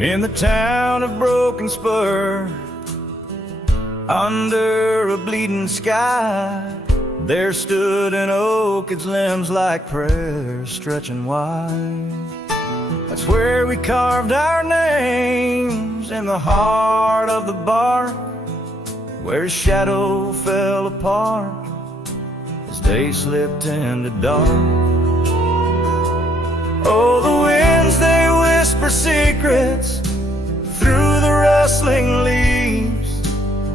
In the town of Broken Spur, under a bleeding sky, there stood an oak, its limbs like prayers stretching wide. That's where we carved our names, in the heart of the bark, where his shadow fell apart as day slipped into dark. Oh, the winds, they whisper secrets through the rustling leaves.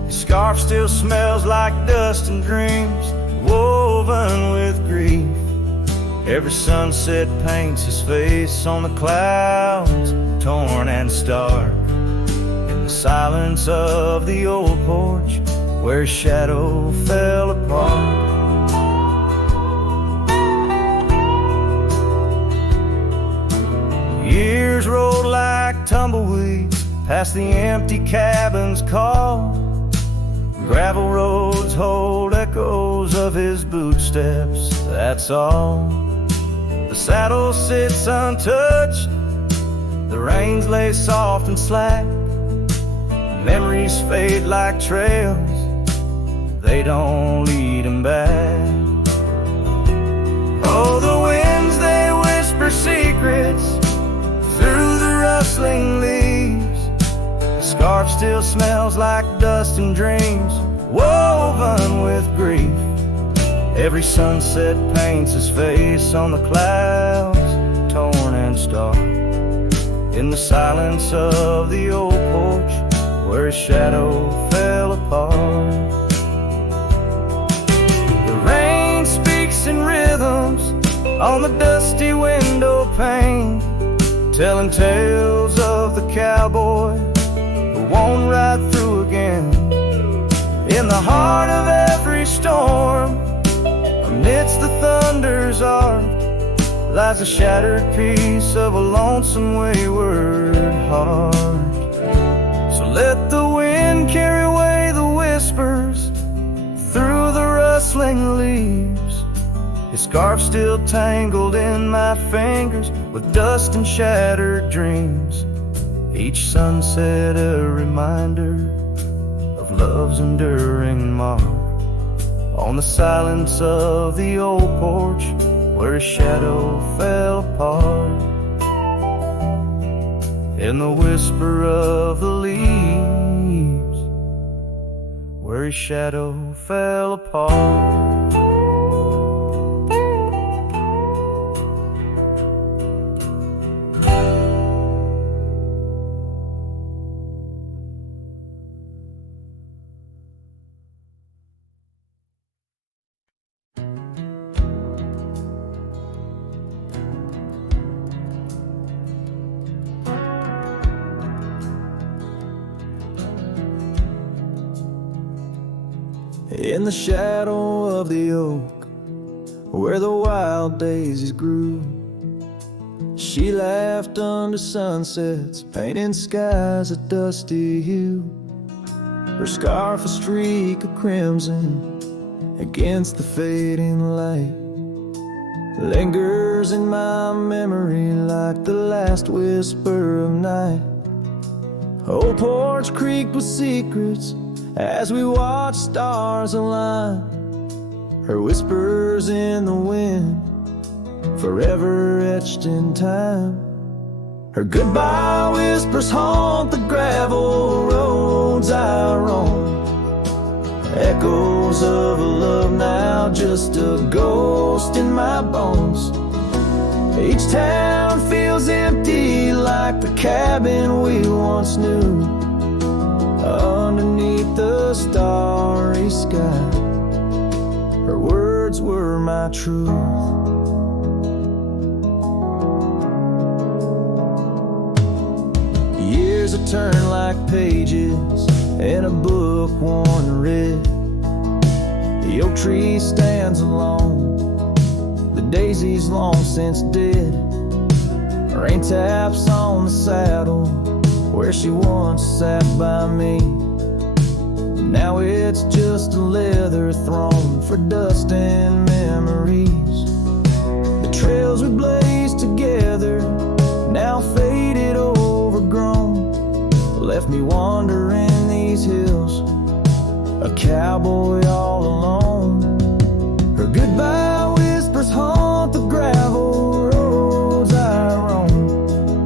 His scarf still smells like dust and dreams woven with grief. Every sunset paints his face on the clouds, torn and stark. In the silence of the old porch, where his shadow fell apart. Years rolled like tumbleweeds past the empty cabin's call. Gravel roads hold echoes of his footsteps, that's all. The saddle sits untouched, the reins lay soft and slack. Memories fade like trails, they don't lead him back. Oh, the winds, they whisper secrets through the rustling leaves. The scarf still smells like dust and dreams woven with grief. Every sunset paints his face on the clouds, torn and stark. In the silence of the old porch, where his shadow fell apart. The rain speaks in rhythms on the dusty window pane, telling tales of the cowboy who won't ride through again. In the heart of every storm, amidst the thunder's arc, lies a shattered piece of a lonesome wayward heart. So let the wind carry away the whispers through the rustling leaves. His scarf still tangled in my fingers with dust and shattered dreams. Each sunset a reminder of love's enduring mark. On the silence of the old porch, where his shadow fell apart. In the whisper of the leaves, where his shadow fell apart. In the shadow of the oak, where the wild daisies grew, she laughed under sunsets, painting skies a dusty hue. Her scarf a streak of crimson against the fading light, lingers in my memory like the last whisper of night. Old porch creaked with secrets as we watch stars align. Her whispers in the wind, forever etched in time. Her goodbye whispers haunt the gravel roads I roam. Echoes of a love now, just a ghost in my bones. Each town feels empty like the cabin we once knew. Underneath the starry sky, her words were my truth. Years have turned like pages in a book worn red. The oak tree stands alone, the daisy's long since dead. Rain taps on the saddle where she once sat by me. Now it's just a leather throne for dust and memories. The trails we blazed together, now faded, overgrown. left me wandering these hills, a cowboy all alone. Her goodbye whispers haunt the gravel roads I roam,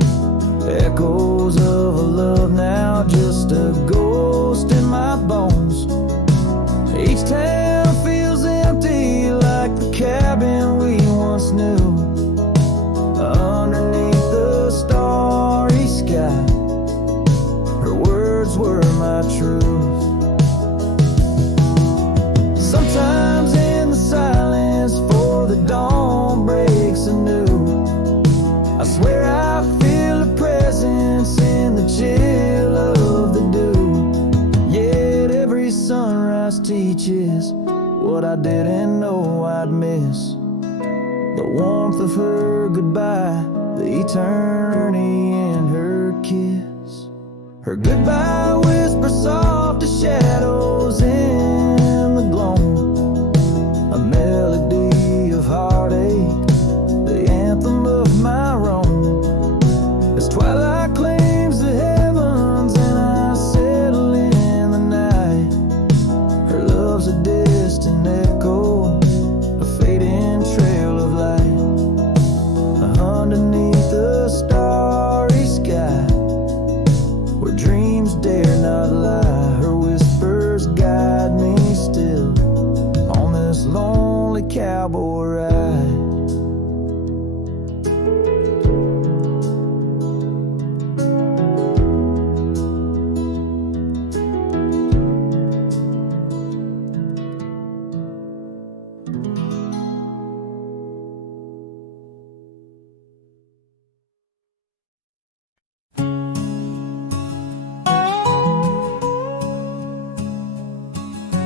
echoes of a love now just a ghost in my bones. Each town feels empty like the cabin we once knew, underneath the starry sky. Her words were my truth. Sometimes in the silence, before the dawn breaks anew, I swear I feel a presence in the chill of the dew. Yet every sunrise teaches what I didn't know I'd miss, the warmth of her goodbye, the eternity in her kiss. Her goodbye whispers soft as shadows in the gloam, a melody of heartache, the anthem of my roam. As twilight claims the heavens and I settle in the night, her love's a distant echo, a fading trail of light, underneath the starry sky, where dreams dare not lie. Her whispers guide me still on this lonely cowboy ride.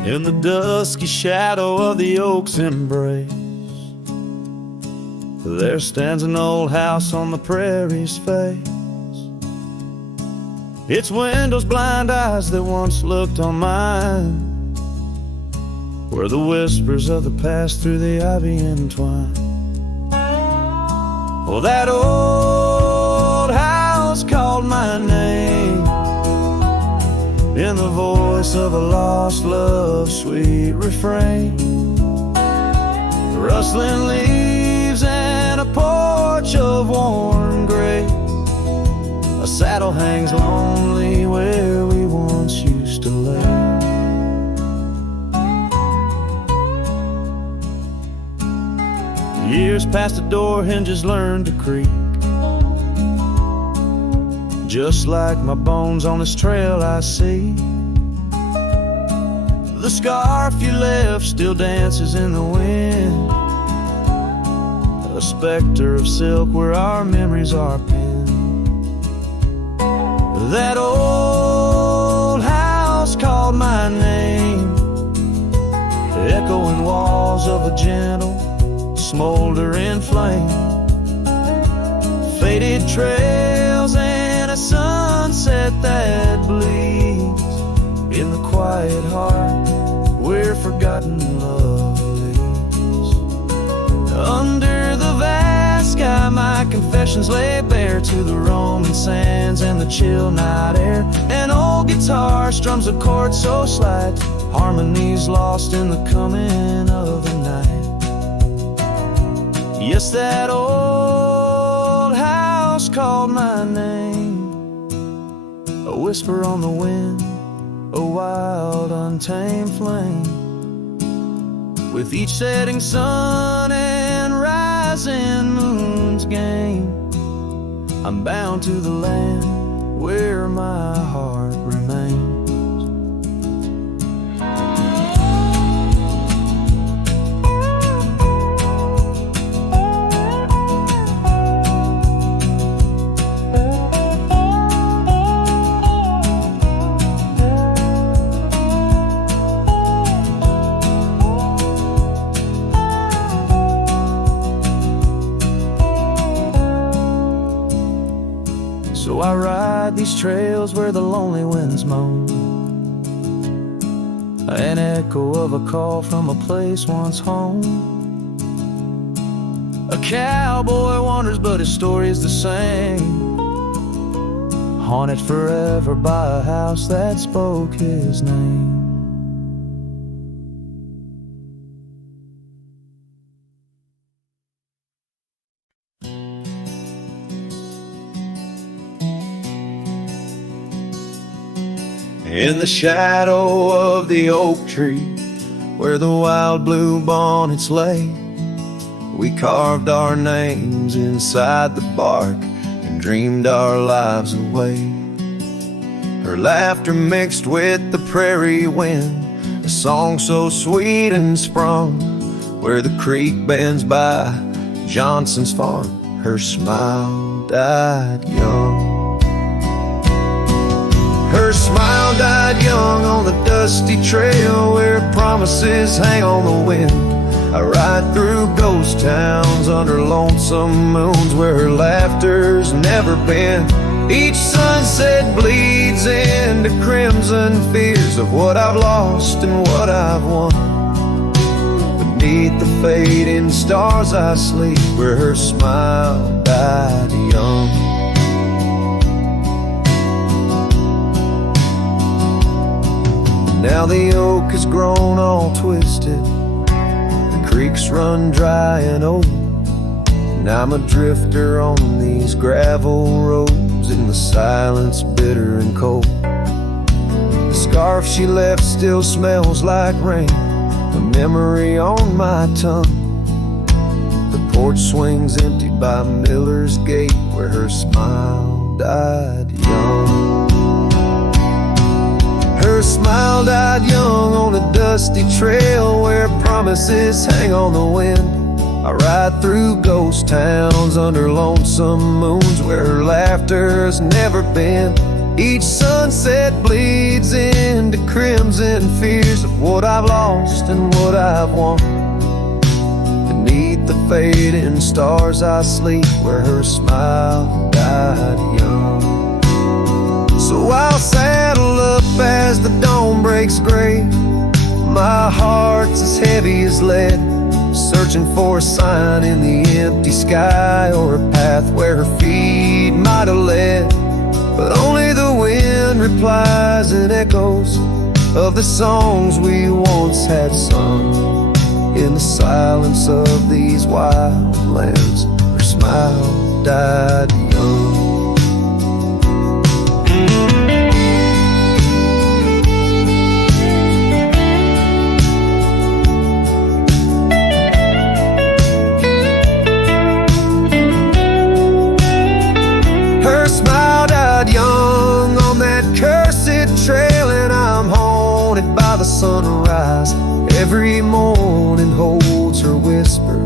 In the dusky shadow of the oak's embrace, there stands an old house on the prairie's face. Its windows blind eyes that once looked on mine, where the whispers of the past through the ivy entwine. Oh, that old house called my name in the voice of a lost love's sweet refrain. Rustling leaves and a porch of worn gray, a saddle hangs lonely where we once used to lay. Years past the door hinges learned to creak, just like my bones on this trail I see. The scarf you left still dances in the wind, a specter of silk where our memories are pinned. That old house called my name, echoing walls of a gentle, smoldering flame. Faded trails and a sunset that bleeds in the quiet heart where forgotten love leads. Under the vast sky my confessions lay bare to the roaming sands and the chill night air. An old guitar strums a chord so slight, harmonies lost in the coming of the night. Yes, that old house called my name, a whisper on the wind, a wild untamed flame. With each setting sun and rising moon's game, I'm bound to the land where my heart remains. So I ride these trails where the lonely winds moan, an echo of a call from a place once home. A cowboy wanders but his story is the same, haunted forever by a house that spoke his name. In the shadow of the oak tree, where the wild blue bonnets lay, we carved our names inside the bark and dreamed our lives away. Her laughter mixed with the prairie wind, a song so sweet and sprung, where the creek bends by Johnson's farm. Her smile died young. Her smile died young on the dusty trail where promises hang on the wind. I ride through ghost towns under lonesome moons where her laughter's never been. Each sunset bleeds into crimson fears of what I've lost and what I've won. Beneath the fading stars I sleep where her smile died young. Now the oak has grown all twisted, the creeks run dry and old, and I'm a drifter on these gravel roads in the silence bitter and cold. The scarf she left still smells like rain, a memory on my tongue. The porch swings emptied by Miller's Gate where her smile died young. Her smile died young on a dusty trail where promises hang on the wind. I ride through ghost towns under lonesome moons where her laughter's never been. Each sunset bleeds into crimson fears of what I've lost and what I've won. Beneath the fading stars I sleep where her smile died young. So I'll saddle up as the dawn breaks gray. My heart's as heavy as lead, searching for a sign in the empty sky or a path where her feet might have led. But only the wind replies in echoes of the songs we once had sung. In the silence of these wild lands, her smile died young. Her smile died young on that cursed trail, and I'm haunted by the sunrise. Every morning holds her whisper,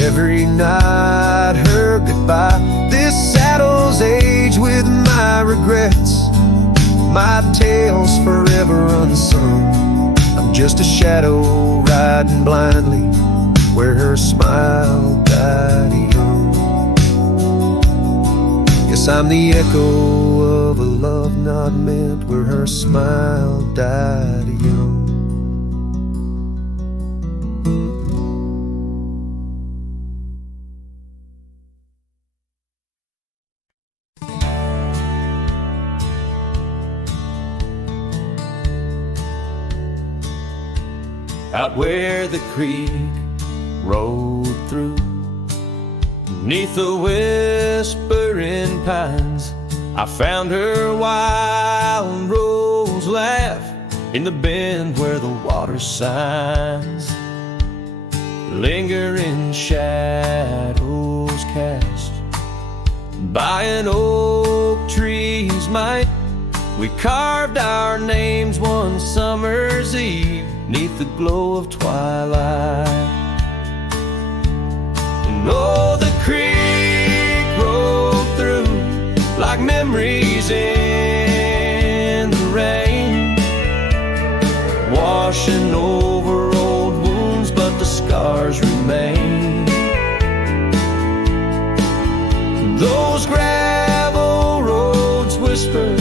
every night her goodbye. This saddle's aged with my regrets, my tale's forever unsung. I'm just a shadow riding blindly where her smile died young. Yes, I'm the echo of a love not meant where her smile died young. Out where the creek rolled through, beneath the whispering pines, I found her wild rose laugh in the bend where the water sighs. Lingering shadows cast by an oak tree's might, we carved our names one summer's eve 'neath the glow of twilight. And oh, the creek rolled through like memories in the rain, washing over old wounds, but the scars remain. Those gravel roads whisper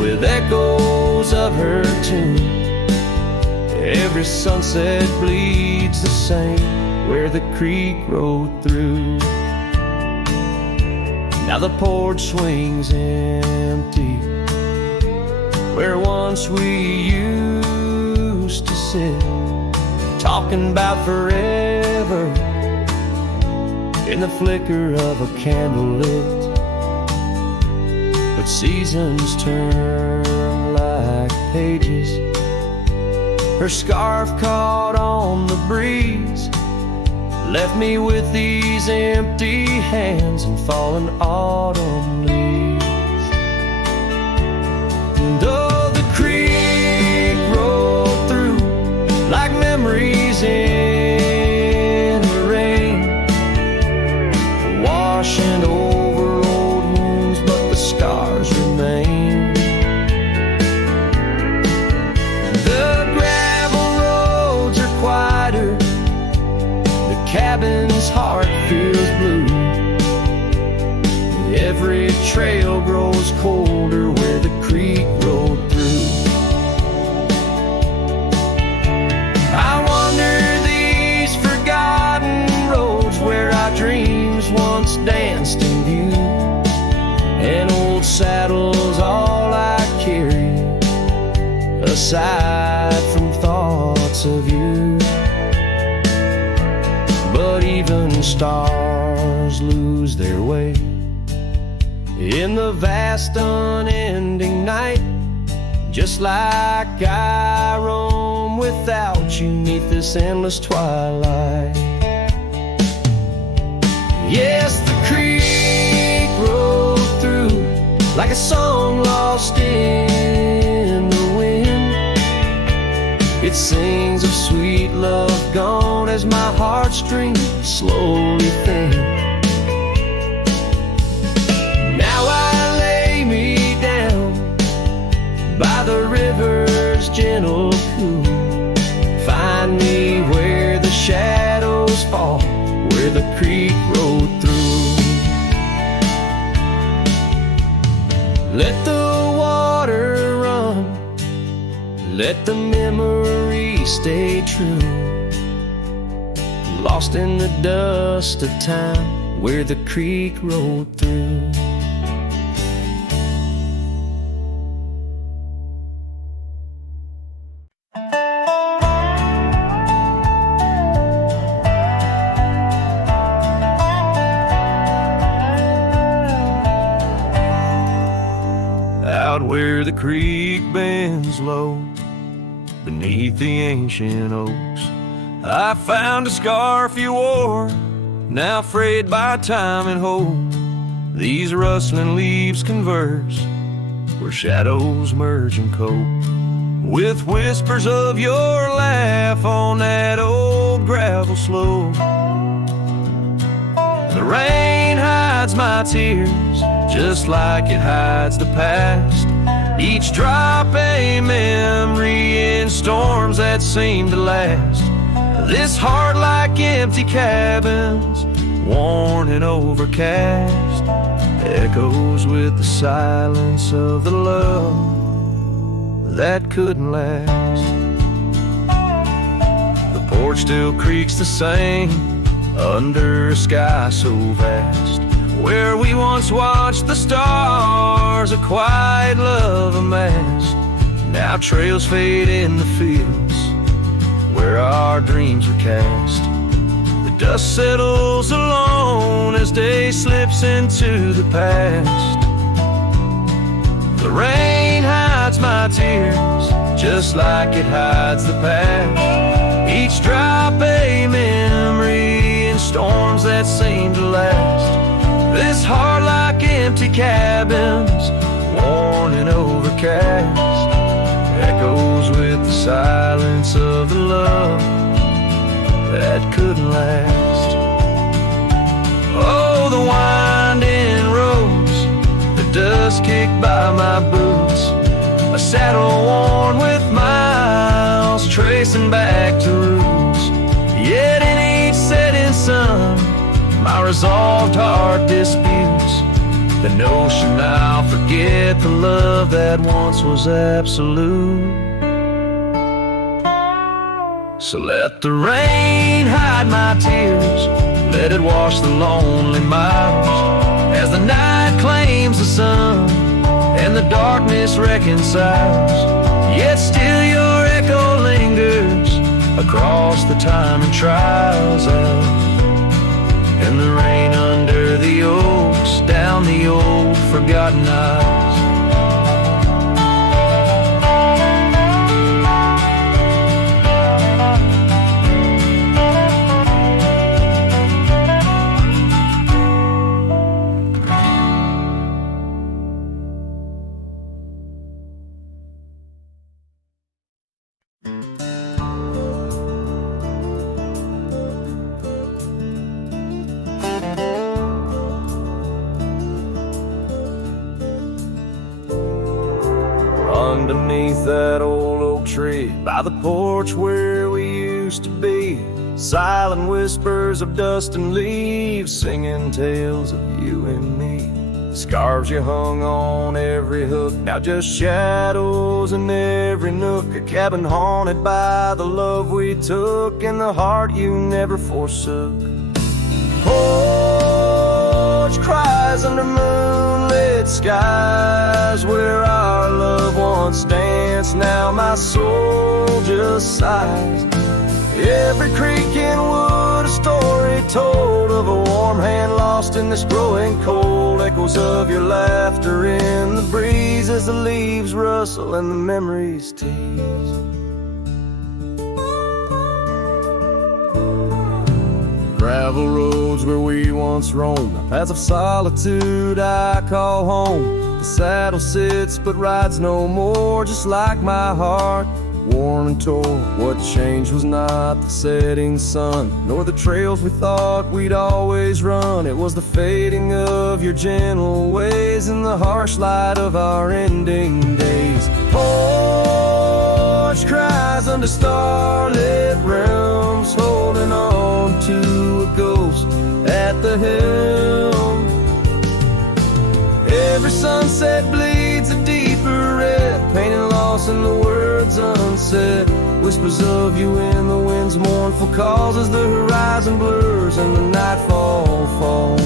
with echoes of her tune. Every sunset bleeds the same where the creek rode through. Now the porch swings empty, where once we used to sit, talking about forever in the flicker of a candle lit. But seasons turn like pages, her scarf caught on the breeze, left me with these empty hands and fallen autumn leaves. And oh, the creek rolled through like memories in the rain, washing over old wounds, but the scars remain. The gravel roads are quieter, the cabin's heart feels blue. Every trail grows colder where the creek rolled through. I wander these forgotten roads where our dreams once danced in view, and old saddles all I carry, aside from thoughts of you. But even stars lose their way in the vast unending night, just like I roam without you neath this endless twilight. Yes, the creek rolled through like a song lost in the wind. It sings of sweet love gone as my heartstrings slowly thin. Now I lay me down by the river's gentle cool. Find me where the shadows fall, where the creek rolled through. Let the water run, let the memory stay true, lost in the dust of time where the creek rolled through. Out where the creek bends low beneath the ancient oaks, I found a scarf you wore, now frayed by time and hope. These rustling leaves converse where shadows merge and cope, with whispers of your laugh on that old gravel slope. The rain hides my tears just like it hides the past, each drop a memory in storms that seem to last. This heart like empty cabins, worn and overcast, echoes with the silence of the love that couldn't last. The porch still creaks the same under a sky so vast, where we once watched the stars, a quiet love amassed. Now trails fade in the fields where our dreams were cast. The dust settles alone as day slips into the past. The rain hides my tears just like it hides the past, each drop a memory in storms that seem to last. This heart like empty cabins, worn and overcast, echoes with the silence of the love that couldn't last. Oh, the winding roads, the dust kicked by my boots, a saddle worn with miles, tracing back to roots. Yet in each setting sun, my resolved heart disputes the notion I'll forget the love that once was absolute. So let the rain hide my tears, let it wash the lonely miles, as the night claims the sun and the darkness reconciles. Yet still your echo lingers across the time and trials out. And the rain under the oaks, down the old forgotten aisles. Underneath that old oak tree, by the porch where we used to be, silent whispers of dust and leaves, singing tales of you and me. Scarves you hung on every hook, now just shadows in every nook. A cabin haunted by the love we took and the heart you never forsook. Porch cries under moonlit skies, where our love once danced, now my soul just sighs. Every creek and wood a story told of a warm hand lost in this growing cold. Echoes of your laughter in the breeze as the leaves rustle and the memories tease. Gravel roads where we once roamed, paths of solitude I call home. The saddle sits but rides no more, just like my heart, worn and torn. What changed was not the setting sun, nor the trails we thought we'd always run. It was the fading of your gentle ways and the harsh light of our ending days. Porch cries under starlit realms, holding on to a ghost at the helm. Every sunset bleeds a deeper red, painting loss in the words unsaid. Whispers of you in the wind's mournful calls as the horizon blurs and the nightfall falls.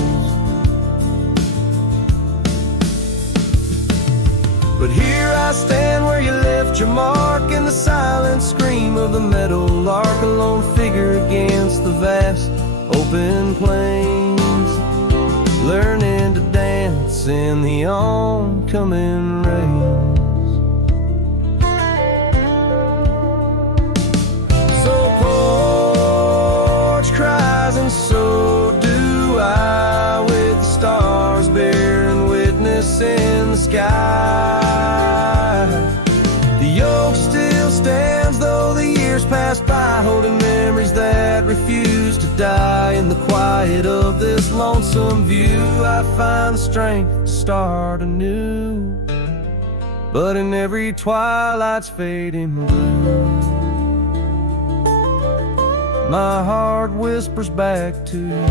But here I stand where you left your mark, in the silent scream of the meadow lark, a lone figure against the vast open plains, learning to dance in the oncoming rains. So porch cries and so do I, with the stars bearing witness in the sky. The oak still stands though the years pass by, holding memories that refuse to die. In the quiet of this lonesome view, I find the strength to start anew. But in every twilight's fading blue, my heart whispers back to you.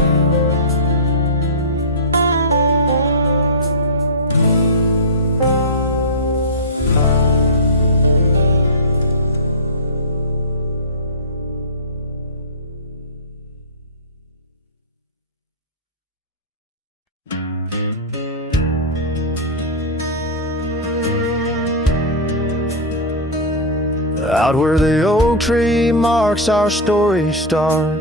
Out where the oak tree marks our story start,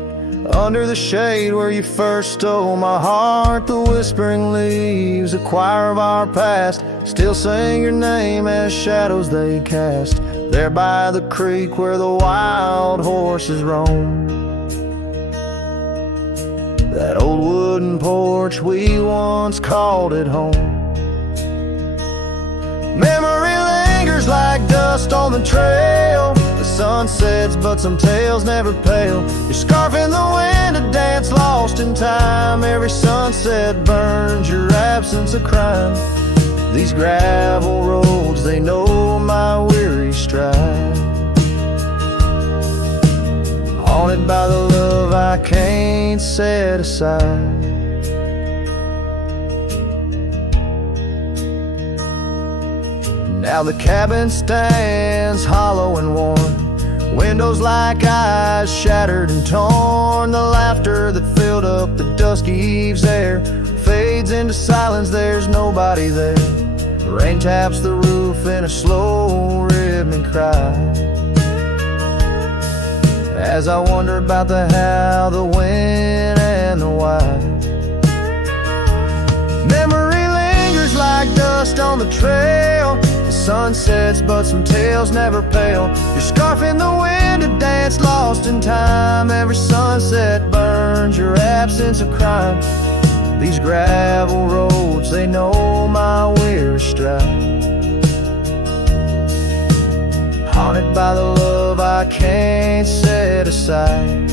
under the shade where you first stole my heart, the whispering leaves, a choir of our past, still sing your name as shadows they cast. There by the creek where the wild horses roam, that old wooden porch we once called it home. Memory lingers like dust on the trail, the sun sets but some tales never pale. Your scarf in the wind, a dance lost in time, every sunset burns your absence a crime. These gravel roads, they know my weary stride, haunted by the love I can't set aside. Now the cabin stands hollow and worn, windows like eyes shattered and torn. The laughter that filled up the dusky eve's air fades fades into silence, there's nobody there. The rain taps the roof in a slow rhythmic cry, as I wonder about the how, the when, and the why. Memory lingers like dust on the trail. The sun sets but some tales never pale. Your scarf in the wind, a dance lost in time. Every sunset burns your absence of crime. These gravel roads, they know my weary stride. Haunted by the love I can't set aside.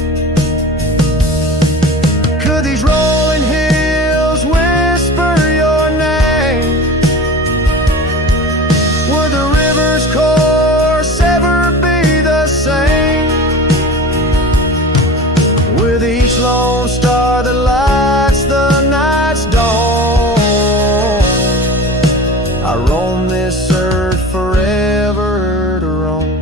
Could these rolling hills whisper your name? Would the river's course ever be the same? With each lone star that lights the night's dawn, I roam this earth forever to roam.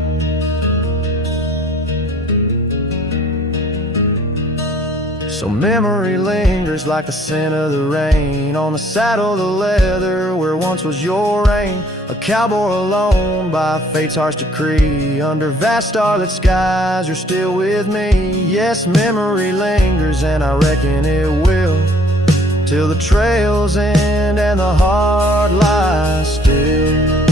So memory lingers like the scent of the rain on the saddle, the leather where once was your reign. A cowboy alone by fate's harsh decree. Under vast starlit skies, you're still with me. Yes, memory lingers and I reckon it will, till the trails end and the heart lies still.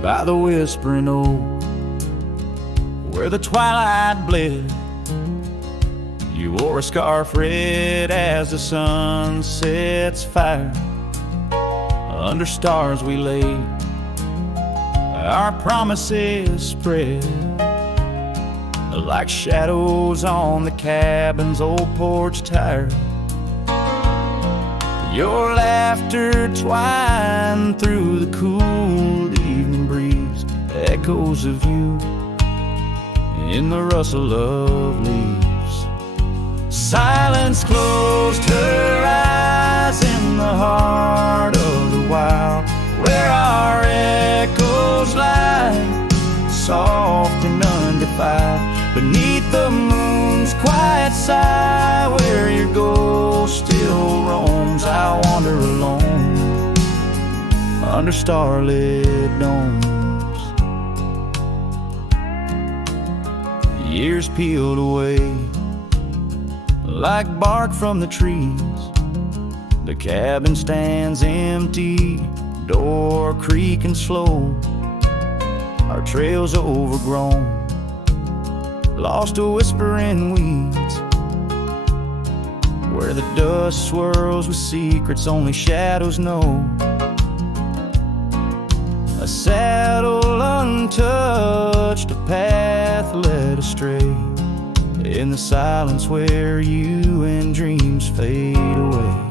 By the whispering oak, where the twilight bled, you wore a scarf red as the sun sets fire. Under stars we laid, our promises spread like shadows on the cabin's old porch tire. Your laughter twined through the cool evening breeze, echoes of you in the rustle of leaves. Silence closed her eyes in the heart of the wild, where our echoes lie, soft and undefiled. Beneath the moon's quiet sigh, where your ghost still roams, I wander alone under starlit domes. Years peeled away like bark from the trees. The cabin stands empty, door creaking slow. Our trails overgrown, lost to whispering weeds, where the dust swirls with secrets only shadows know. A saddle untouched, a path led astray, in the silence where you and dreams fade away.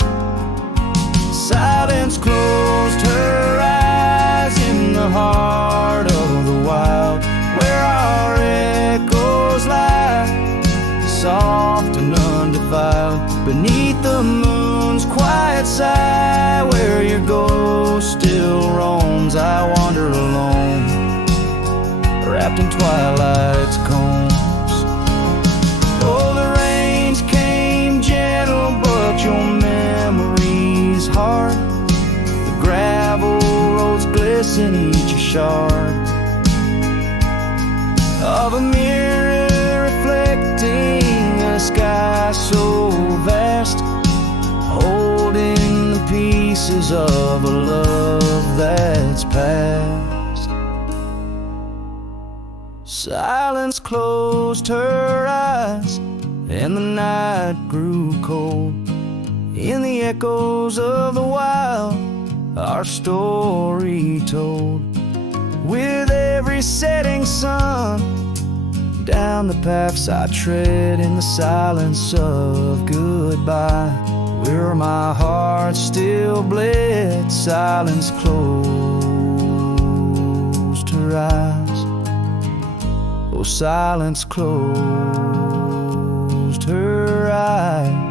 Silence closed her eyes in the heart of the wild, where our echoes lie, soft and undefiled. Beneath the moon's quiet sigh, where your ghost still roams, I wander alone, wrapped in twilight's combs. Oh, the rains came gentle, but your memory's hard. The gravel roads glisten, each a shard of a mirror reflecting a sky so vast, holding the pieces of a love that's past. Silence closed her eyes and the night grew cold. In the echoes of the wild, our story told. With every setting sun, down the paths I tread in the silence of goodbye, where my heart still bled. Silence closed her eyes. Oh, silence closed her eyes.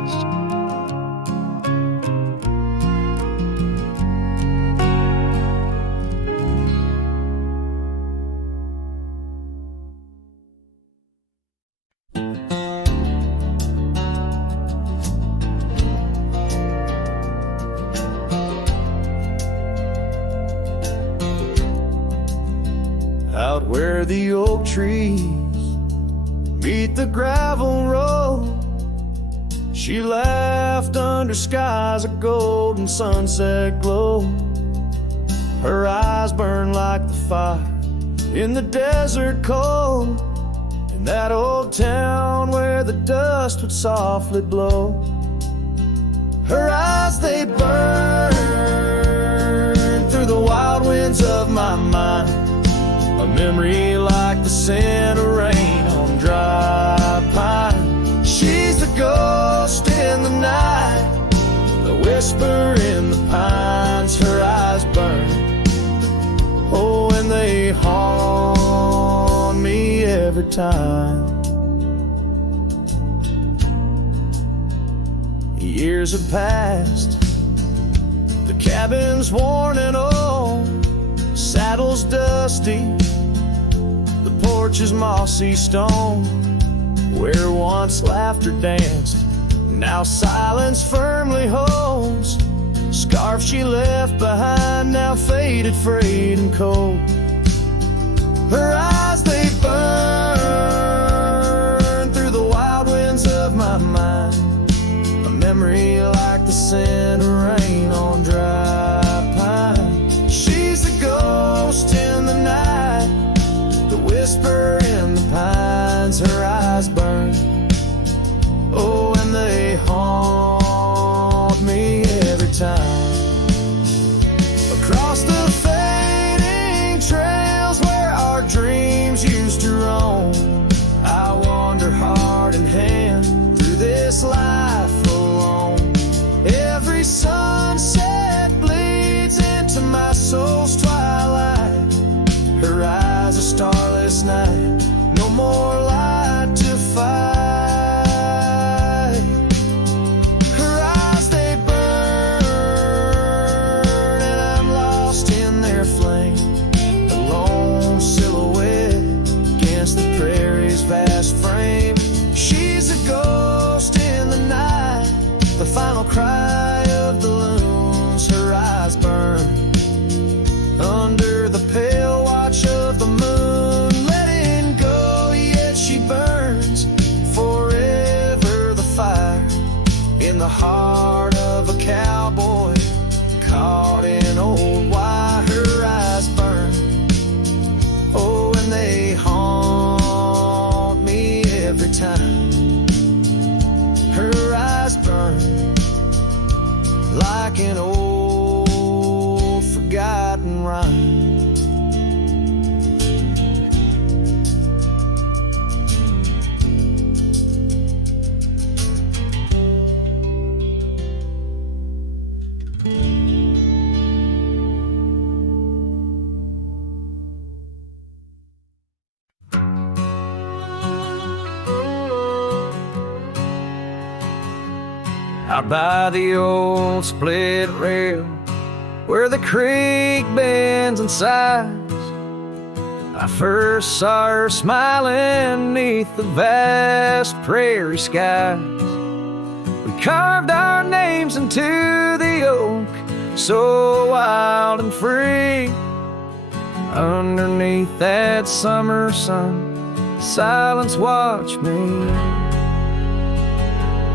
Out where the oak trees meet the gravel road, she laughed under skies of golden sunset glow. Her eyes burned like the fire in the desert cold, in that old town where the dust would softly blow. Her eyes, they burn through the wild winds of my mind, a memory like the scent of rain on dry pine. She's the ghost in the night, the whisper in the pines. Her eyes burn, oh, and they haunt me every time. Years have passed, the cabin's worn and old, saddle's dusty, the porch is mossy stone. Where once laughter danced, now silence firmly holds. Scarf she left behind, now faded, frayed and cold. Her eyes, they burn through the wild winds of my mind, a memory like the scent of rain on dry pine. She's the ghost in the night, the whisper in the pines. Her eyes burn, oh, and they haunt me every time. Across the fading trails where our dreams used to roam, I wander heart in hand through this life alone. Every sunset bleeds into my soul's twilight. Her eyes, a starless night, no more light to fight. Her eyes, they burn, and I'm lost in their flame, a lone silhouette against the prairie's vast frame. She's a ghost in the night, the final cry of the loons. Her eyes burn under the pale watch of the moon, letting go, yet she burns forever. The fire in the heart of a cowboy caught in old wire. Her eyes burn, oh, and they haunt me every time. Her eyes burn like an old forgotten rhyme. Out by the old split rail where the creek bends and sighs, I first saw her smiling neath the vast prairie skies. We carved our names into the oak, so wild and free. Underneath that summer sun, silence watched me.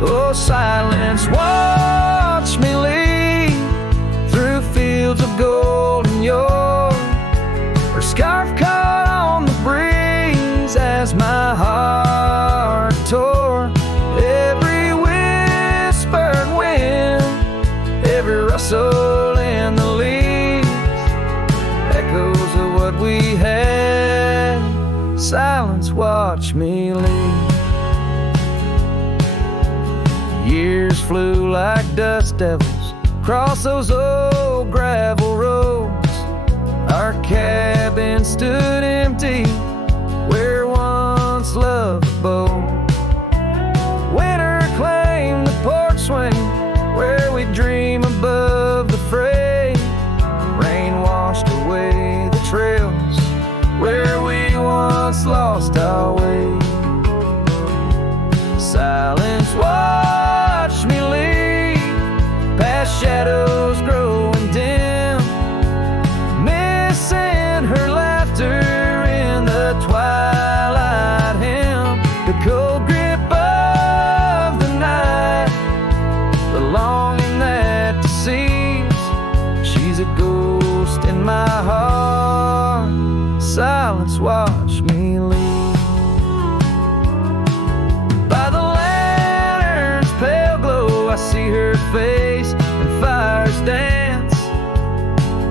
Oh, silence, watch me lead through fields of golden yore. Her scarf caught on the breeze as my heart tore. Every whispered wind, every rustle in the leaves, echoes of what we had. Silence, watch me lead. Years flew like dust devils across those old gravel roads. Our our cabin stood empty, where once loved abode. Winter claimed the porch swing, where we dream above the fray. Rain washed away the trails, where we once lost our way. Silence watched me leave, past shadows growing dim, missing her laughter in the twilight hymn. The cold grip of the night, the longing that deceives. She's a ghost in my heart. Silence watched me leave. By the lantern's pale glow, I see her face and fires dance.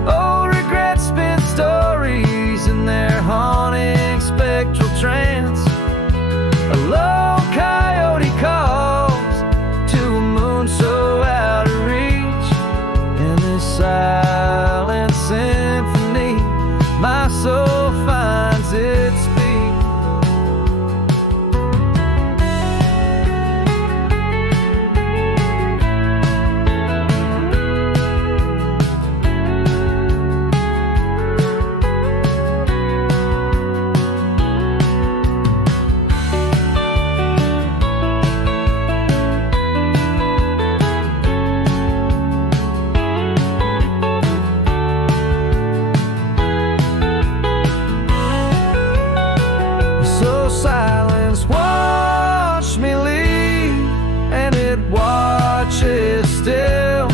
Old regrets spin stories in their haunting spectral trance. A lone coyote calls to a moon so out of reach. In this silent symphony, my soul finds its speech. Silence watched me leave, and it watches still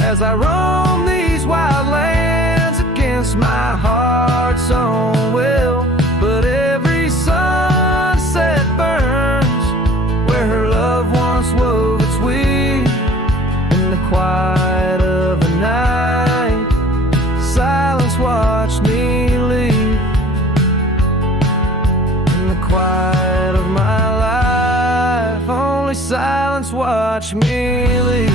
as I roam these wild lands against my heart's own will. But every sunset burns where her love once wove its weave. In the quiet of the night, silence watched me leave. Quiet of my life, only silence watch me leave.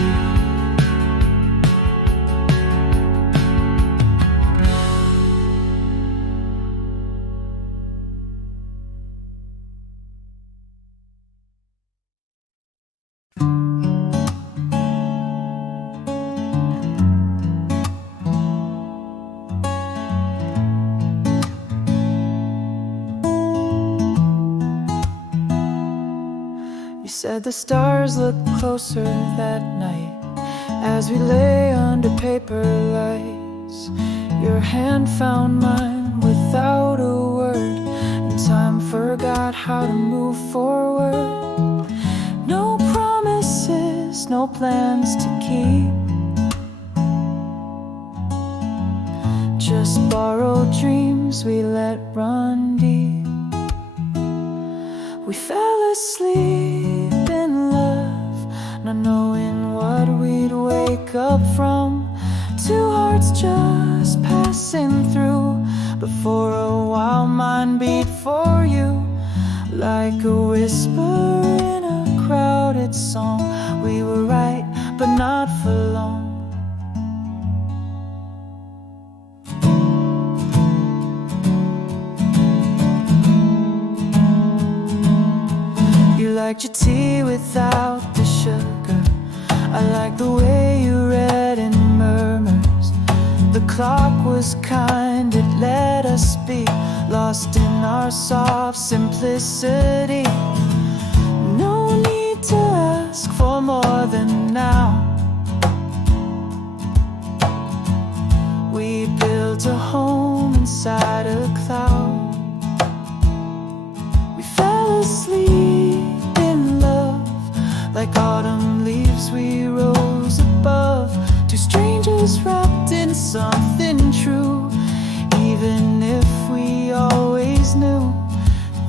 Said the stars looked closer that night as we lay under paper lights. Your hand found mine without a word, and time forgot how to move forward. No promises, no plans to keep, just borrowed dreams we let run deep. We fell asleep in love, not knowing what we'd wake up from. Two hearts just passing through, but for a while mine beat for you. Like a whisper in a crowded song, we were right, but not for long. You liked your tea without the sugar. I like the way you read in murmurs. The clock was kind, it let us be lost in our soft simplicity. No need to ask for more than now. We built a home inside a cloud. We fell asleep in love, like autumn leaves we rose above. Two strangers wrapped in something true, even if we always knew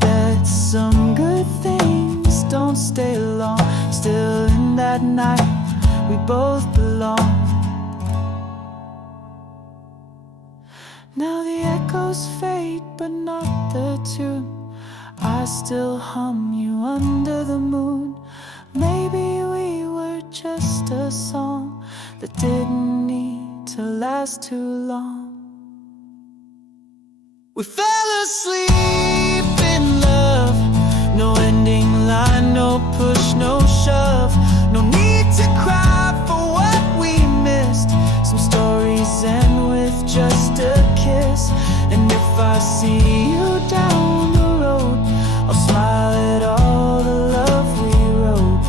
that some good things don't stay long. Still in that night we both belong. Now the echoes fade, but not the tune. I still hum you under the moon. Maybe we were just a song that didn't need to last too long. We fell asleep in love. No ending line, no push, no shove. No need to cry for what we missed. Some stories end with just a kiss. And if I see you down the road, I'll smile at all the love we wrote.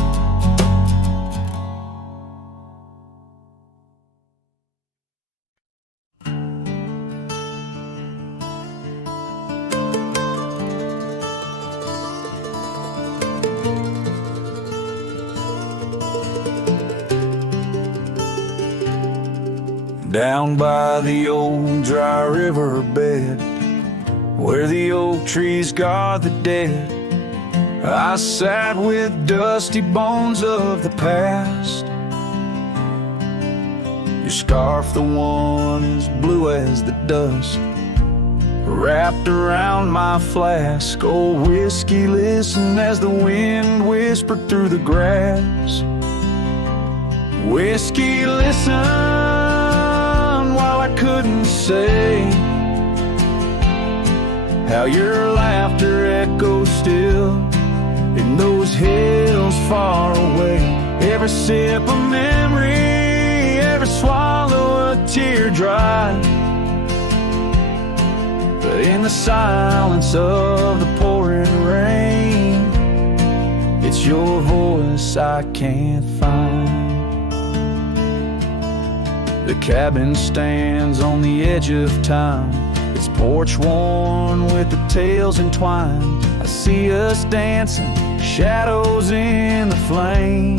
Down by the old dry riverbed, where the oak trees guard the dead, I sat with dusty bones of the past. Your scarf, the one as blue as the dust, wrapped around my flask. Old whiskey, listen as the wind whispered through the grass. Whiskey, listen while I couldn't say how your laughter echoes still in those hills far away. Every sip a memory, every swallow a tear dry. But in the silence of the pouring rain, it's your voice I can't find. The cabin stands on the edge of time, its porch worn with the tales entwined. I see us dancing, shadows in the flame.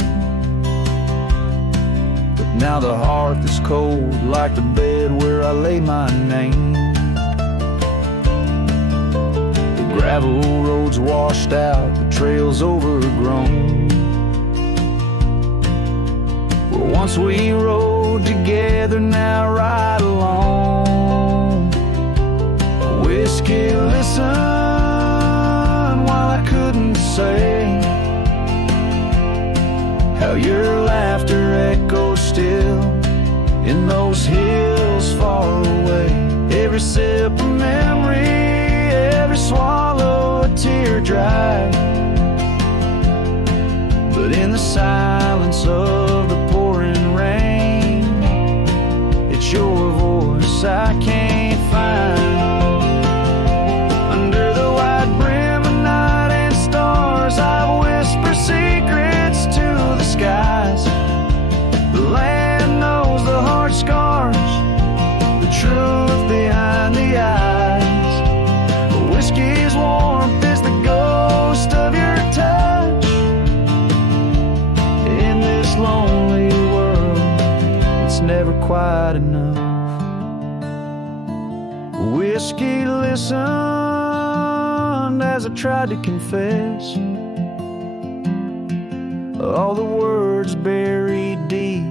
But now the hearth is cold like the bed where I lay my name. The gravel roads washed out, the trails overgrown. Where once we rode together, now ride alone. Whiskey, listen while I couldn't say how your laughter echoes still in those hills far away. Every sip a memory, every swallow a tear dry. But in the silence of the pouring rain, it's your voice I can't find. Under the white brim of night and stars, I whisper secrets to the skies. The land knows the heart scars, the truth behind the eyes. Whiskey's warmth is the ghost of your touch. In this lonely world, it's never quite enough. Whiskey listened as I tried to confess all the words buried deep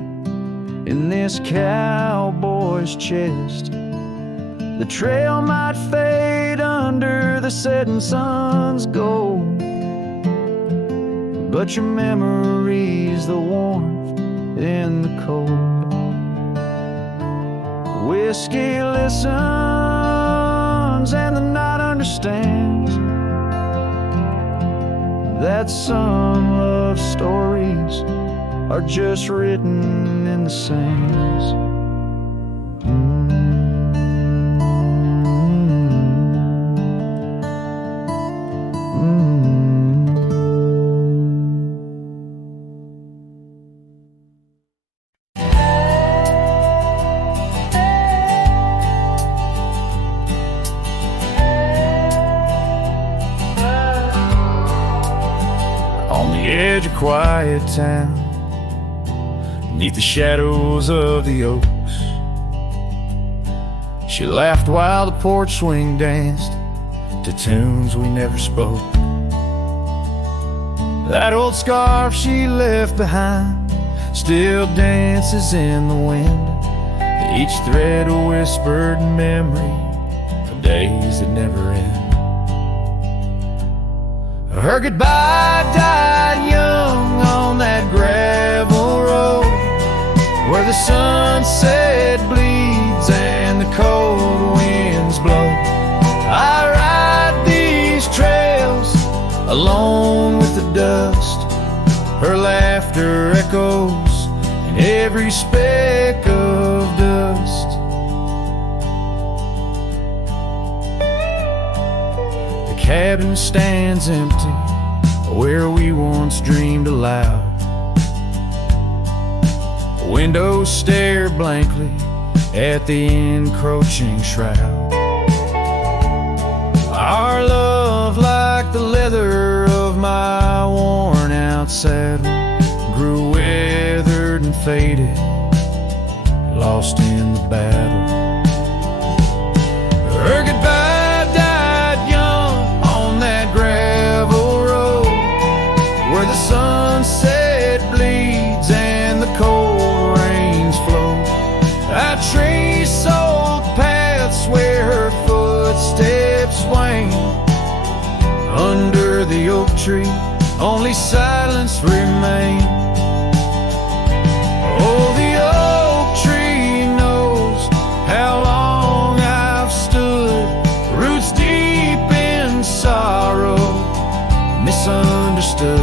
in this cowboy's chest. The trail might fade under the setting sun's gold, but your memory's the warmth in the cold. Whiskey listens and the night understands that some love stories are just written in the sands. Edge of quiet town, neath the shadows of the oaks, she laughed while the porch swing danced to tunes we never spoke. That old scarf she left behind still dances in the wind, each thread a whispered memory of days that never end. Her goodbye died young on that gravel road where the sunset bleeds and the cold winds blow. every speck of dust. The cabin stands empty where we once dreamed aloud. Windows stare blankly at the encroaching shroud. Our love, like the leather of my worn out saddle, grew withered and faded, lost in the battle. Her goodbye died young on that gravel road where the sunset bleeds and the cold rains flow. I trace old paths where her footsteps swing. Under the oak tree, only silence remains. Oh, the oak tree knows how long I've stood, roots deep in sorrow, misunderstood.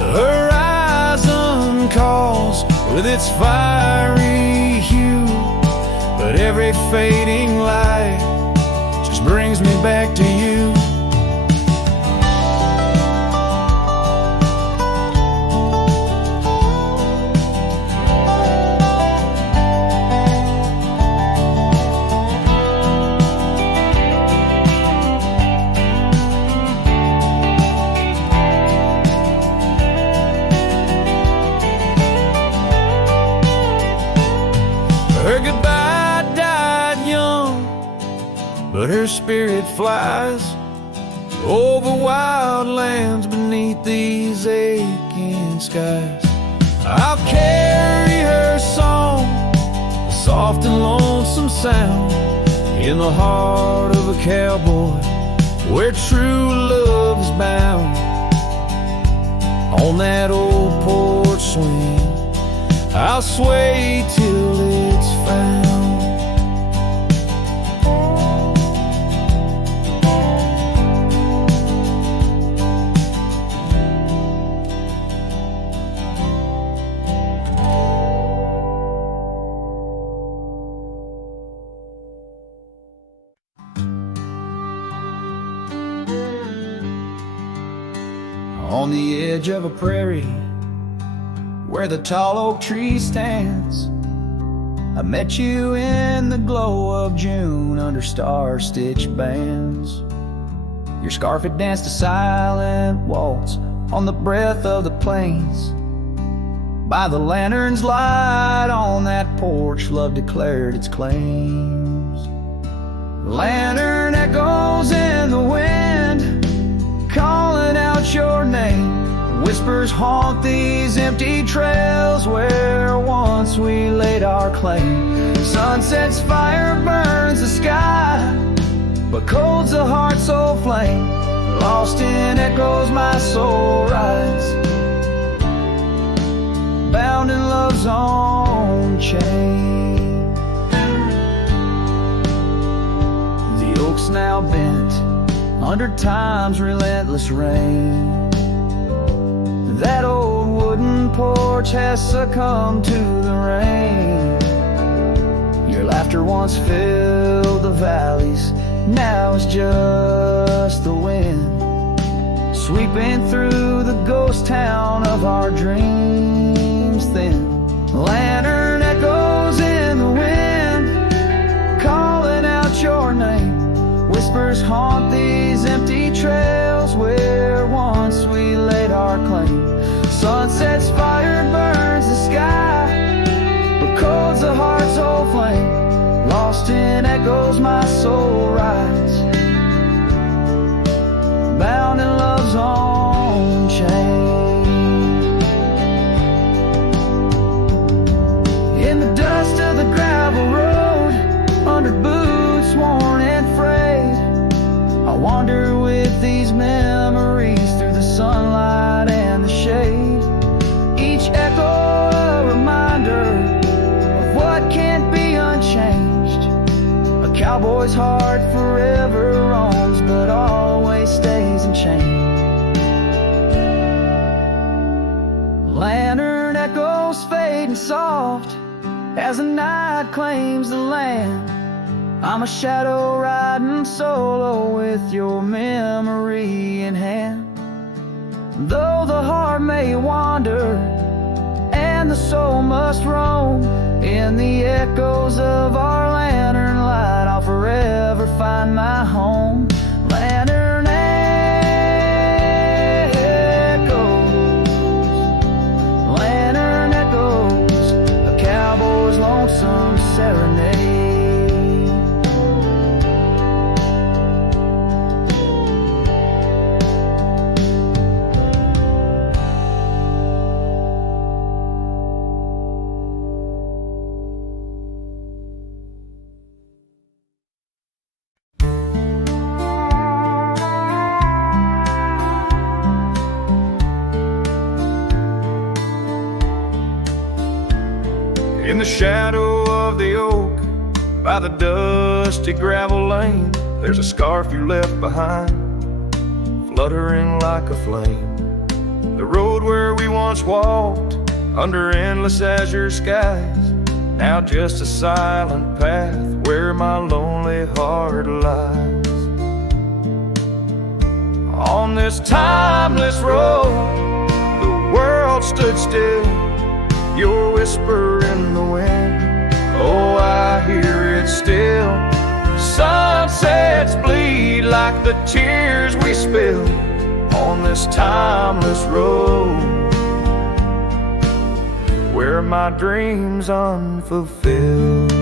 The horizon calls with its fiery hue, but every fading light just brings me back to you. Her goodbye died young, but her spirit flies over wild lands beneath these aching skies. I'll carry her song, a soft and lonesome sound, in the heart of a cowboy where true love is bound. On that old porch swing, I'll sway till it's found. On the edge of a prairie where the tall oak tree stands, I met you in the glow of June under star-stitched bands. Your scarf had danced a silent waltz on the breath of the plains. By the lantern's light on that porch, love declared its claims. Lantern echoes in the wind, calling out your name. Whispers haunt these empty trails where once we laid our claim. Sunset's fire burns the sky, but cold's the heart soul flame. Lost in echoes my soul rides, bound in love's own chain. The oak's now bent under time's relentless rain. That old wooden porch has succumbed to the rain. Your laughter once filled the valleys, now it's just the wind sweeping through the ghost town of our dreams thin. Lantern echoes in the wind, calling out your name. Whispers haunt these empty trails where once we laid our claim. Sunset's fire burns the sky, but cold's the heart's old flame. Lost in echoes my soul rides, bound in love's own chain. In the dust of the gravel road, under boots worn and frayed, I wander with these memories through the sunlight and the shade. Each echo a reminder of what can't be unchanged. A cowboy's heart forever roams, but always stays unchained. Lantern echo shadows fading soft as the night claims the land. I'm a shadow riding solo with your memory in hand. Though the heart may wander and the soul must roam, in the echoes of our lantern light I'll forever find my home. Lantern echoes, lantern echoes, a cowboy's lonesome serenade. In the shadow of the oak, by the dusty gravel lane, there's a scarf you left behind, fluttering like a flame. The road where we once walked, under endless azure skies, now just a silent path where my lonely heart lies. On this timeless road, the world stood still, your whisper in the wind, oh, I hear it still. Sunsets bleed like the tears we spill on this timeless road, where my dreams unfulfilled.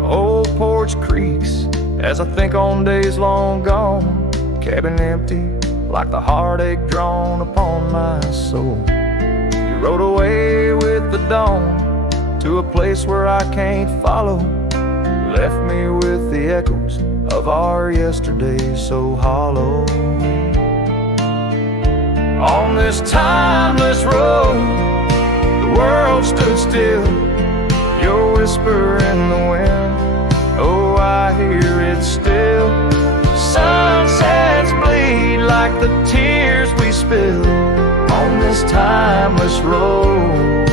Old porch creaks as I think on days long gone, cabin empty like the heartache drawn upon my soul. You rode away with the dawn to a place where I can't follow, left me with the echoes of our yesterday so hollow. On this timeless road, the world stood still, your whisper in the wind, oh, I hear it still. Sunsets bleed like the tears we spill on this timeless road,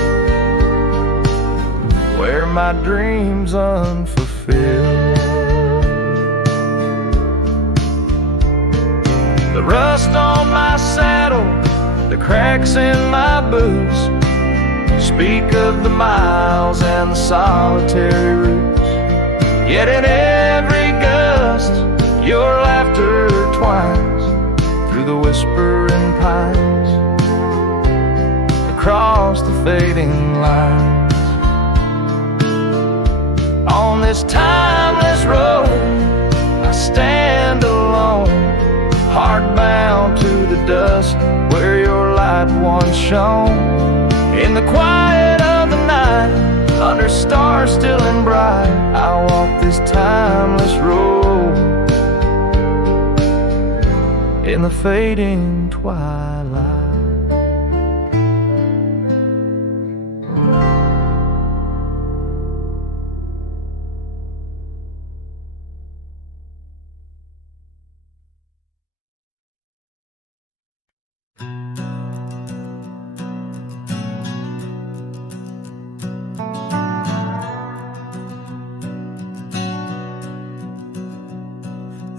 where my dreams unfulfilled. The rust on my saddle, the cracks in my boots, speak of the miles and the solitary routes. Yet in every gust, your laughter twines through the whispering pines, across the fading lines. On this timeless road, I stand alone, heart bound to the dust where your light once shone. In the quiet of the night, under stars still and bright, I walk this timeless road in the fading twilight.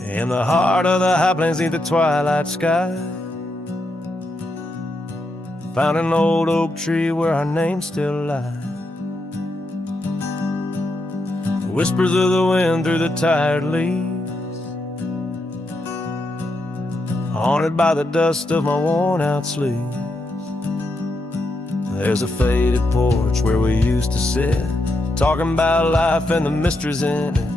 In the heart of the high plains, neath the twilight sky, found an old oak tree where our names still lie. Whispers of the wind through the tired leaves, haunted by the dust of my worn-out sleeves. There's a faded porch where we used to sit, talking about life and the mysteries in it.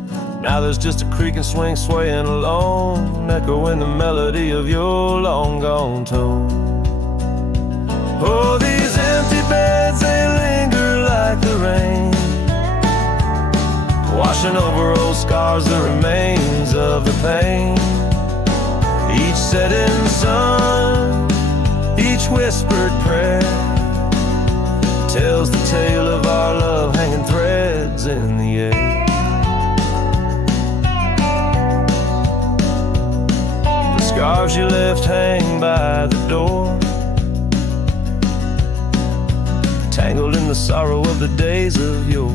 Now there's just a creaking swing swaying alone, echoing the melody of your long-gone tone. Oh, these empty beds, they linger like the rain, washing over old scars, the remains of the pain. Each setting sun, each whispered prayer, tells the tale of our love hanging threads in the air. The Scarves you left hang by the door, tangled in the sorrow of the days of yore.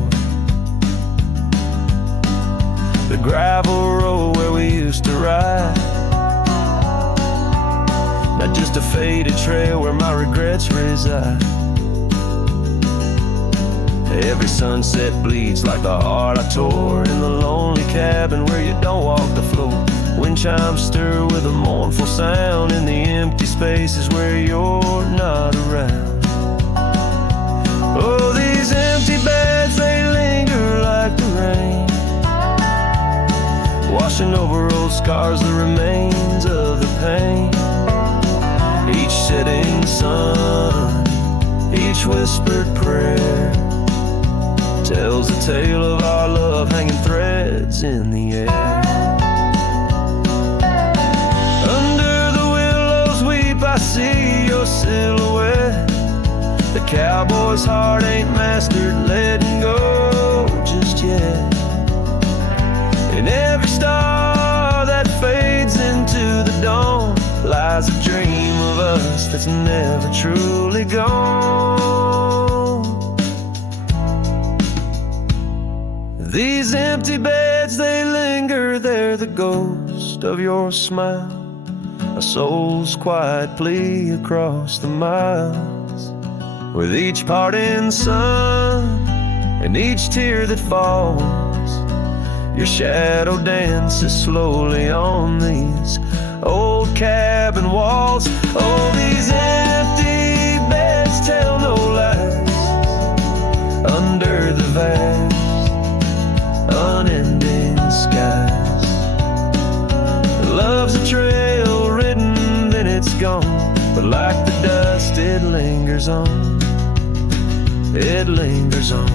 The gravel road where we used to ride, not just a faded trail where my regrets reside. Every sunset bleeds like the heart I tore in the lonely cabin where you don't walk the floor. Wind chimes stir with a mournful sound in the empty spaces where you're not around. Oh, these empty beds, they linger like the rain, washing over old scars, the remains of the pain. Each setting sun, each whispered prayer tells the tale of our love hanging threads in the air. Under the willows weep, I see your silhouette. The cowboy's heart ain't mastered letting go just yet. In every star that fades into the dawn lies a dream of us that's never truly gone. These empty beds, they linger, they're the ghost of your smile, a soul's quiet plea across the miles. With each parting sun and each tear that falls, your shadow dances slowly on these old cabin walls. Oh, these empty beds tell no lies under the vast unending skies. Love's a trail written, then it's gone, but like the dust it lingers on, it lingers on.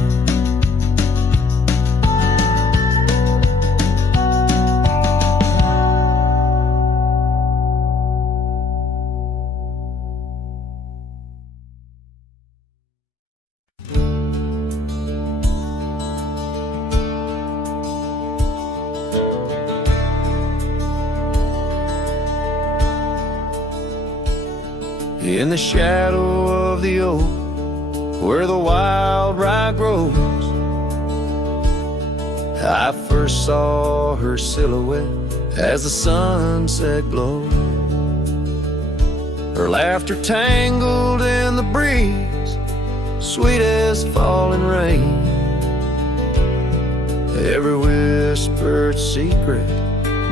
In the shadow of the oak, where the wild rye grows, I first saw her silhouette as the sunset glowed. Her laughter tangled in the breeze, sweet as falling rain. Every whispered secret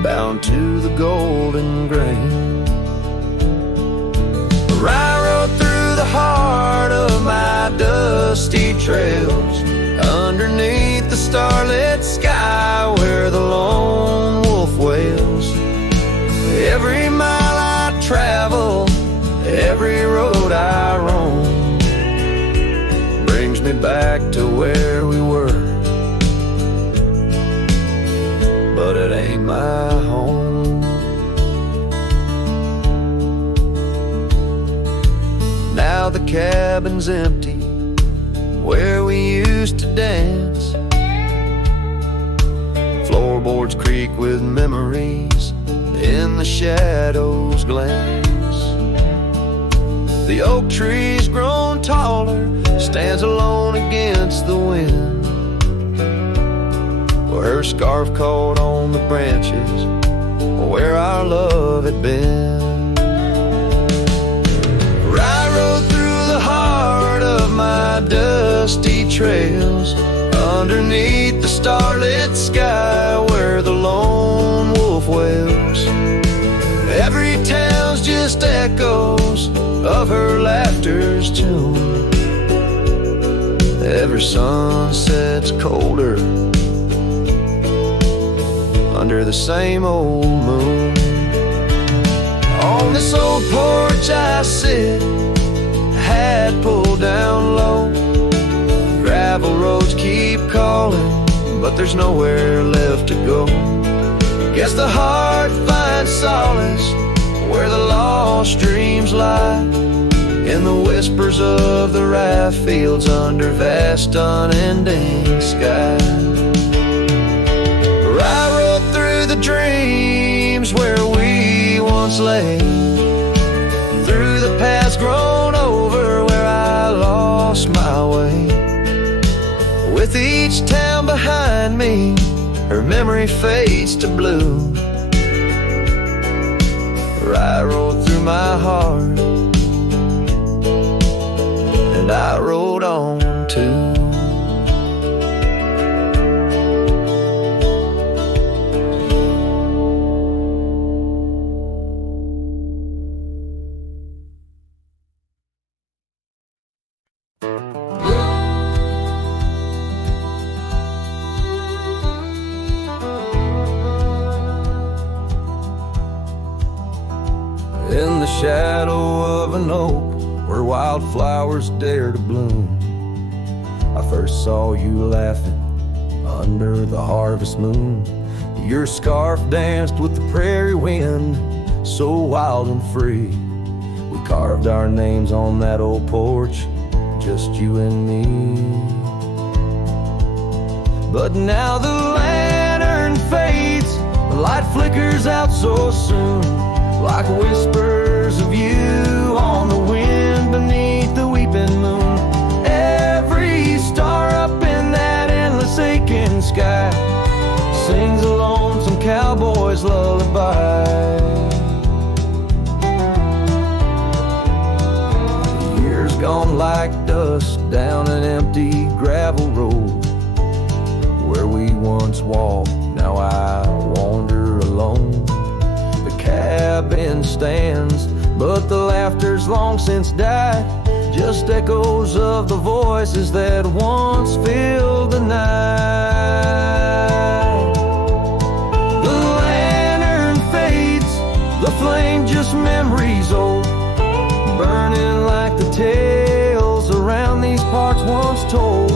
bound to the golden grain. I rode through the heart of my dusty trails, underneath the starlit sky where the lone wolf wails. Every mile I travel, every road I roam, brings me back to where we were, but it ain't my home. Now the cabin's empty where we used to dance. Floorboards creak with memories in the shadows glance. The oak tree's grown taller, stands alone against the wind, where her scarf caught on the branches where our love had been. I rode through the heart of my dusty trails, underneath the starlit sky where the lone wolf wails. Every town's just echoes of her laughter's tune. Every sunset's colder under the same old moon. On this old porch I sit, hat pulled down low. Gravel roads keep calling, but there's nowhere left to go. Guess the heart finds solace where the lost dreams lie, in the whispers of the rye fields under vast unending sky. I rode through the dreams where we once once lay, through the paths grown over where I lost my way. With each town behind me, her memory fades to blue. I rode through my heart, and I rode on too. In the shadow of an oak where wildflowers dare to bloom, I first saw you laughing under the harvest moon. Your scarf danced with the prairie wind, so wild and free. We carved our names on that old porch, just you and me. But now the lantern fades, the light flickers out so soon, like whispers of you on the wind beneath the weeping moon. Every star up in that endless aching sky sings a lonesome cowboy's lullaby. Years gone like dust down an empty gravel road where we once walked, now I wander alone. Cabin stands, but the laughter's long since died, just echoes of the voices that once filled the night. The lantern fades, the flame just memories old, burning like the tales around these parts once told.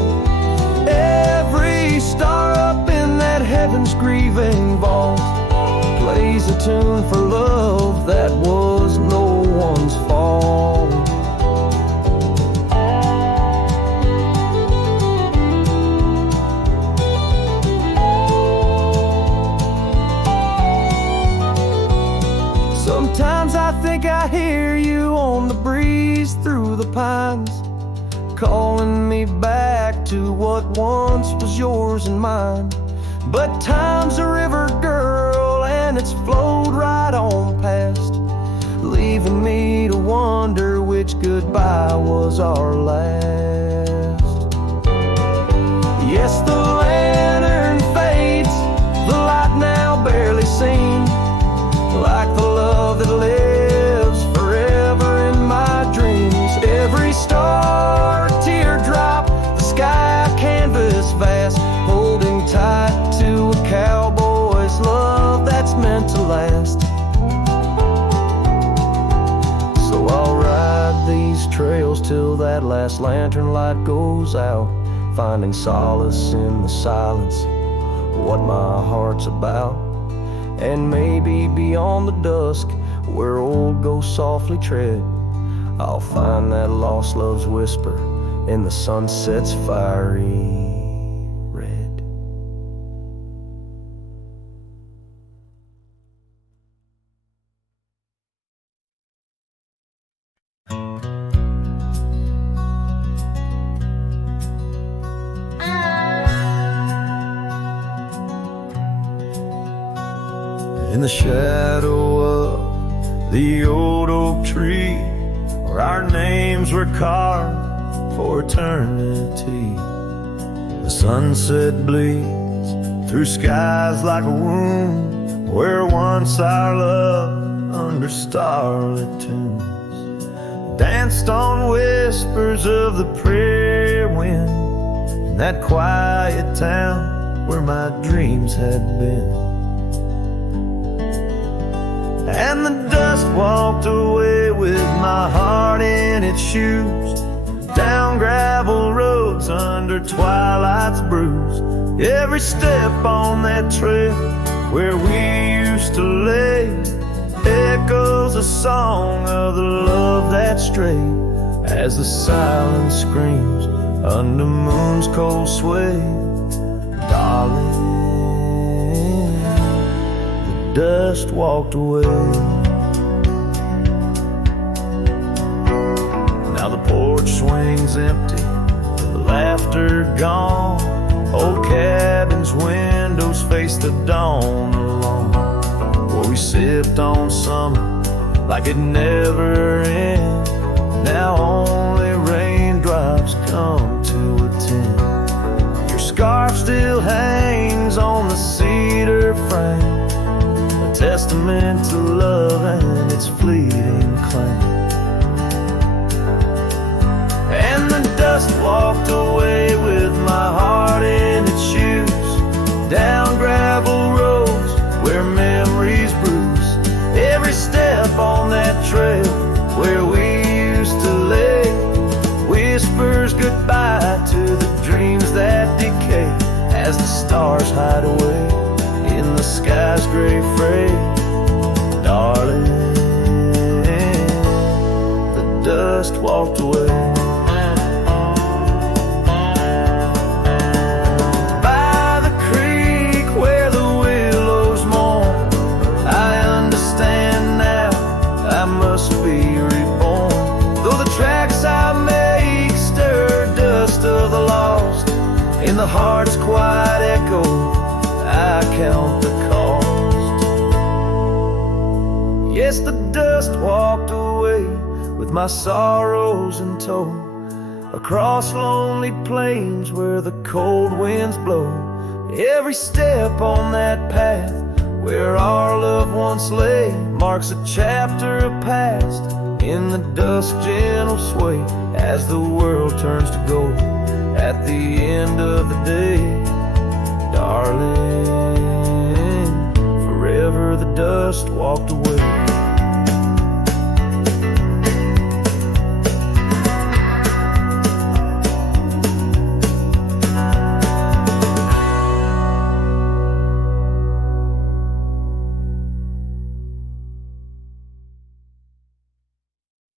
Every star up in that heaven's grieving vault plays a tune for love that was no one's fault. Sometimes I think I hear you on the breeze through the pines, calling me back to what once was yours and mine. But time's a river, girl, and it's flowed right on past, leaving me to wonder which goodbye was our last. Yes, the lantern fades, the light now barely seen, like the love that lives forever in my dreams. Every star a teardrop, the sky a canvas vast, holding tight to a cowboy's love that's meant to last. So I'll ride these trails till that last lantern light goes out, finding solace in the silence, what my heart's about. And maybe beyond the dusk, where old ghosts softly tread, I'll find that lost love's whisper in the sunset's fiery red. In the shadow of the old oak tree, where our names were carved for eternity, the sunset bleeds through skies like a wound, where once our love under starlit tunes danced on whispers of the prairie wind, in that quiet town where my dreams had been. And the dust walked away with my heart in its shoes, down gravel roads under twilight's bruise. Every step on that trail where we used to lay echoes a song of the love that strayed, as the silence screams under moon's cold sway. Darling, dust walked away. Old cabins, windows face the dawn alone, where we sipped on summer like it never end. Now only raindrops come to attend. Your scarf still hangs on the cedar frame, a testament to love and its fleeting claim. And the dust walked away with my heart in its shoes, down gravel roads where memories bruise. Every step on that trail where we used to lay whispers goodbye to the dreams that decay, as the stars hide away in the sky's gray fray. Darling, the dust walked away. By the creek where the willows mourn, I understand now I must be reborn. Though the tracks I make stir dust of the lost, in the heart's quiet echo I count the cost. Yes, the dust walked away with my sorrows in tow, across lonely plains where the cold winds blow. Every step on that path where our love once lay marks a chapter of past in the dusk gentle sway, as the world turns to gold at the end of the day. Darling, forever the dust walked away.